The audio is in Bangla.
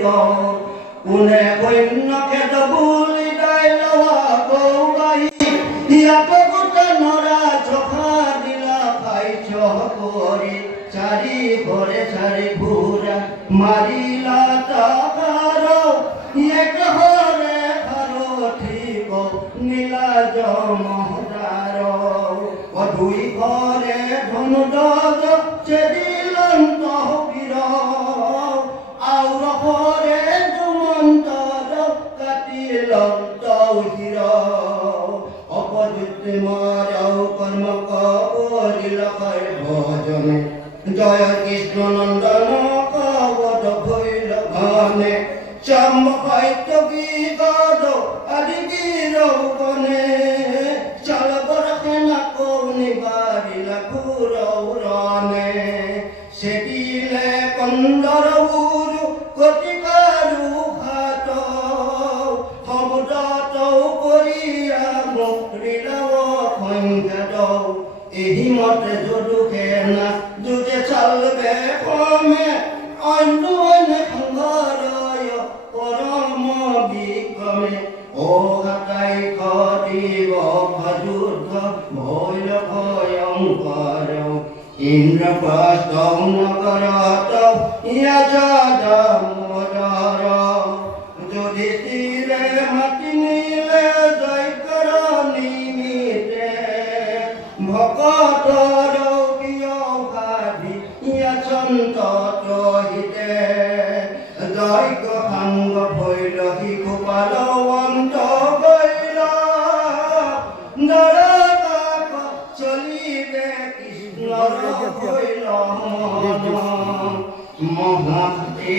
কোনে বন্য খেদ বুলি দাই লওয়া কৌবাই ইয়াত গোটা নরা চোখা দিলা পাইছ করে চারি ঘরে চারি ঘুরা মারিলা তাকার এক হরে খারো ঠিক নীলা জমদার দুই ঘরে ধনুদ চেদিলন তহবির আউর ঘরে জুমন্তর কাটিলন তৌহির অপযুক্তি মারাও কর্ম করিল ভজনে জয় কৃষ্ণ নন্দন কবট ভৈল ঘনে চম্পাইত গীত আদি গীরৌবনে চল বরখে না কৌনি বারিলা ঘুরৌরনে সেদিলে কন্দর গুরু কতিকারু ঘাট সমুদ্র করিয়া মুক্রিলাও সংঘাত এই মতে যদুকে না যুজে চলবে কমে অন্য সংঘরয় পরম বিক্রমে ও হাতাই করিব যুদ্ধ ভৈল ভয়ঙ্কর ইন্দ্রপ্রস্থ নগরত ইয়াজাদমোদর যুধিষ্ঠিরে মাতি নিলে জয় কর নিমিতে ভকতর প্রিয় ভাবি ইয়াচন্ত হিতে জৈক সাঙ্গ ভৈল শিশু পালবন্ত গৈল নরকাক চলিবে কৃষ্ণর ভৈল মহাতি